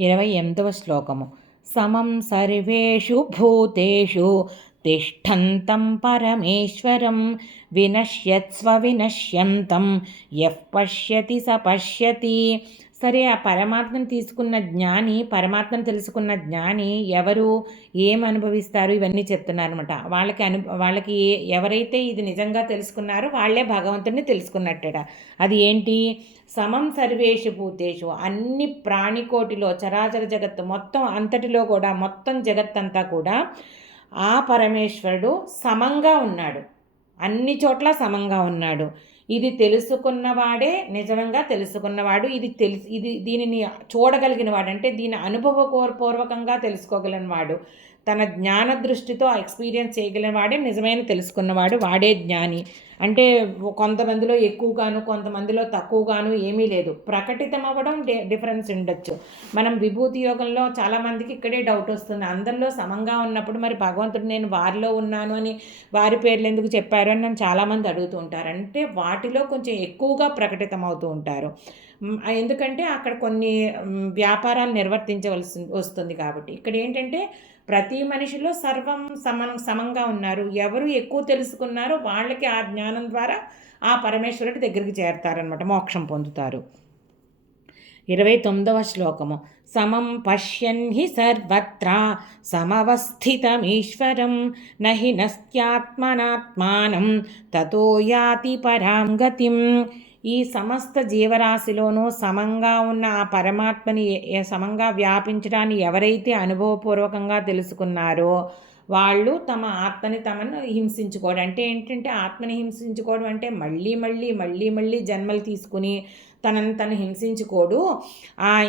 इरवै एदवश्लोकं समं सर्वेषु भूतेषु तिष्ठन्तं परमेश्वरं विनश्यत् स्वविनश्यन्तं यः पश्यति स पश्यति సరే ఆ పరమాత్మను తీసుకున్న జ్ఞాని పరమాత్మను తెలుసుకున్న జ్ఞాని ఎవరు ఏం అనుభవిస్తారు ఇవన్నీ చెప్తున్నారనమాట వాళ్ళకి అను వాళ్ళకి ఎవరైతే ఇది నిజంగా తెలుసుకున్నారో వాళ్ళే భగవంతుడిని తెలుసుకున్నట్టట. అది ఏంటి? సమం సర్వేషు భూతేషు అన్ని ప్రాణికోటిలో చరాచర జగత్తు మొత్తం అంతటిలో కూడా మొత్తం జగత్తంతా కూడా ఆ పరమేశ్వరుడు సమంగా ఉన్నాడు. అన్ని చోట్ల సమంగా ఉన్నాడు. ఇది తెలుసుకున్నవాడే నిజంగా తెలుసుకున్నవాడు ఇది తెలుసు ఇది దీనిని చూడగలిగిన వాడు అంటే దీని అనుభవపూర్వకంగా తెలుసుకోగలిగిన వాడు తన జ్ఞాన దృష్టితో ఎక్స్పీరియన్స్ చేయగలిగిన వాడే నిజమైన తెలుసుకున్నవాడు వాడే జ్ఞాని. అంటే కొంతమందిలో ఎక్కువగాను కొంతమందిలో తక్కువగాను ఏమీ లేదు. ప్రకటితం అవ్వడం డిఫరెన్స్ ఉండొచ్చు. మనం విభూతి యోగంలో చాలామందికి ఇక్కడే డౌట్ వస్తుంది. అందరిలో సమంగా ఉన్నప్పుడు మరి భగవంతుడు నేను వారిలో ఉన్నాను అని వారి పేర్లు ఎందుకు చెప్పారు అని నన్ను చాలామంది అడుగుతూ ఉంటారు. అంటే వాటిలో కొంచెం ఎక్కువగా ప్రకటితం అవుతూ ఉంటారు. ఎందుకంటే అక్కడ కొన్ని వ్యాపారాలు నిర్వర్తించవలసి వస్తుంది కాబట్టి. ఇక్కడ ఏంటంటే ప్రతి మనిషిలో సర్వం సమం సమంగా ఉన్నారు. ఎవరు ఎక్కువ తెలుసుకున్నారో వాళ్ళకి ఆ జ్ఞానం ద్వారా ఆ పరమేశ్వరుడి దగ్గరికి చేరతారనమాట మోక్షం పొందుతారు. ఇరవై తొమ్మిదవ శ్లోకము. సమం పశ్యన్ హి సర్వత్ర సమవస్థితమీశ్వరం నహి నస్త్యాత్మనాత్మానం తతో యాతి పరాం గతిం. ఈ సమస్త జీవరాశిలోనూ సమంగా ఉన్న ఆ పరమాత్మని సమంగా వ్యాపించడాన్ని ఎవరైతే అనుభవపూర్వకంగా తెలుసుకున్నారో వాళ్ళు తమ ఆత్మని తమను హింసించుకోవడం. అంటే ఏంటంటే ఆత్మని హింసించుకోవడం అంటే మళ్ళీ మళ్ళీ మళ్ళీ మళ్ళీ జన్మలు తీసుకుని తనని తను హింసించుకోడు.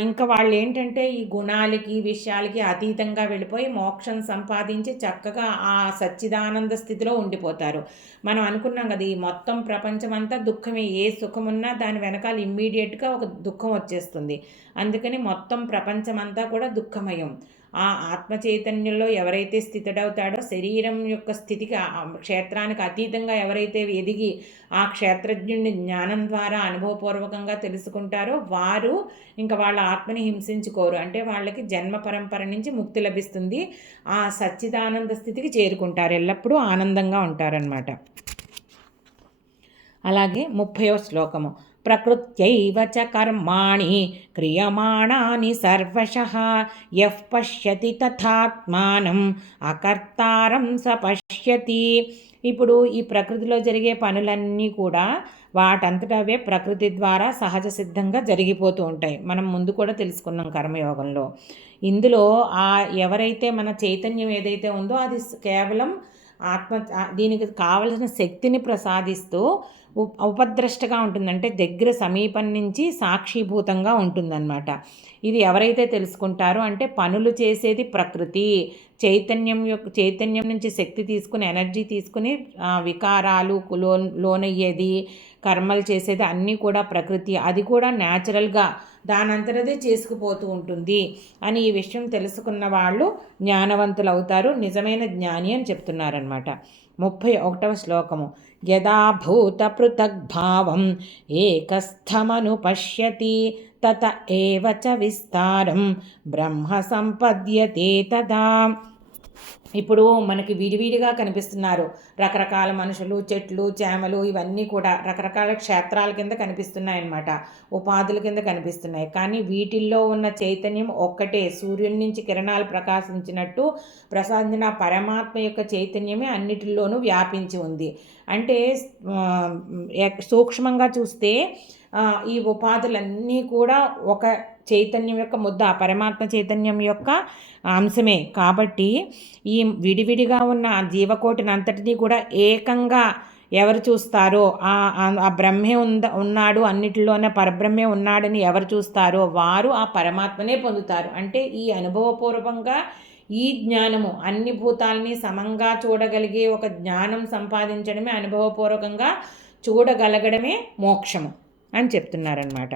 ఇంకా వాళ్ళు ఏంటంటే ఈ గుణాలకి విషయాలకి అతీతంగా వెళ్ళిపోయి మోక్షం సంపాదించి చక్కగా ఆ సచ్చిదానంద స్థితిలో ఉండిపోతారు. మనం అనుకున్నాం కదా ఈ మొత్తం ప్రపంచం అంతా దుఃఖమే ఏ సుఖమున్నా దాని వెనకాల ఇమ్మీడియట్గా ఒక దుఃఖం వచ్చేస్తుంది. అందుకని మొత్తం ప్రపంచం అంతా కూడా దుఃఖమయం. ఆ ఆత్మ చైతన్యంలో ఎవరైతే స్థితుడవుతాడో శరీరం యొక్క స్థితికి క్షేత్రానికి అతీతంగా ఎవరైతే ఎదిగి ఆ క్షేత్రజ్ఞుడిని జ్ఞానం ద్వారా అనుభవపూర్వకంగా తెలుసుకుంటారో వారు ఇంకా వాళ్ళ ఆత్మని హింసించుకోరు. అంటే వాళ్ళకి జన్మ పరంపర నుంచి ముక్తి లభిస్తుంది. ఆ సచ్చిదానంద స్థితికి చేరుకుంటారు. ఎల్లప్పుడూ ఆనందంగా ఉంటారనమాట అలాగే ముప్పయో శ్లోకము. ప్రకృత్యైవ చ కర్మాణి క్రియమాణాని సర్వశః యః పశ్యతి తథాత్మానం అకర్తారం స పశ్యతి ఇప్పుడు ఈ ప్రకృతిలో జరిగే పనులన్నీ కూడా వాటంతటవే ప్రకృతి ద్వారా సహజ సిద్ధంగా జరిగిపోతూ ఉంటాయి. మనం ముందు కూడా తెలుసుకున్నాం కర్మయోగంలో. ఇందులో ఆ ఎవరైతే మన చైతన్యం ఏదైతే ఉందో అది కేవలం ఆత్మ దీనికి కావలసిన శక్తిని ప్రసాదిస్తూ ఉపద్రష్టగా ఉంటుందంటే దగ్గర సమీపం నుంచి సాక్షిభూతంగా ఉంటుందన్నమాట. ఇది ఎవరైతే తెలుసుకుంటారో అంటే పనులు చేసేది ప్రకృతి. చైతన్యం యొక్క చైతన్యం నుంచి శక్తి తీసుకుని ఎనర్జీ తీసుకుని వికారాలు లో లోనయ్యేది కర్మలు చేసేది అన్నీ కూడా ప్రకృతి. అది కూడా న్యాచురల్గా దానంతరదే చేసుకుపోతూ ఉంటుంది అని ఈ విషయం తెలుసుకున్న వాళ్ళు జ్ఞానవంతులు అవుతారు నిజమైన జ్ఞాని అని చెప్తున్నారనమాట ముప్పై ఒకటవ శ్లోకము. యదా భూత పృథగ్భావం ఏకస్థమను పశ్యతి తత ఏవ చ విస్తారం బ్రహ్మ సంపద్యతే తదా. ఇప్పుడు మనకి విడివిడిగా కనిపిస్తున్నారు. రకరకాల మనుషులు చెట్లు చేమలు ఇవన్నీ కూడా రకరకాల క్షేత్రాల కింద కనిపిస్తున్నాయన్నమాట. ఉపాధుల కింద కనిపిస్తున్నాయి. కానీ వీటిల్లో ఉన్న చైతన్యం ఒక్కటే. సూర్యుని నుంచి కిరణాలు ప్రకాశించినట్టు ప్రసాదించిన పరమాత్మ యొక్క చైతన్యమే అన్నిటిలోనూ వ్యాపించి ఉంది. అంటే సూక్ష్మంగా చూస్తే ఈ ఉపాధులన్నీ కూడా ఒక చైతన్యం యొక్క ముద్ద పరమాత్మ చైతన్యం యొక్క అంశమే. కాబట్టి ఈ విడివిడిగా ఉన్న జీవకోటిని అంతటినీ కూడా ఏకంగా ఎవరు చూస్తారో ఆ బ్రహ్మే ఉంద ఉన్నాడు అన్నిటిలోనే పరబ్రహ్మే ఉన్నాడని ఎవరు చూస్తారో వారు ఆ పరమాత్మనే పొందుతారు. అంటే ఈ అనుభవపూర్వకంగా ఈ జ్ఞానము అన్ని భూతాలని సమంగా చూడగలిగే ఒక జ్ఞానం సంపాదించడమే అనుభవపూర్వకంగా చూడగలగడమే మోక్షము అని చెప్తున్నారనమాట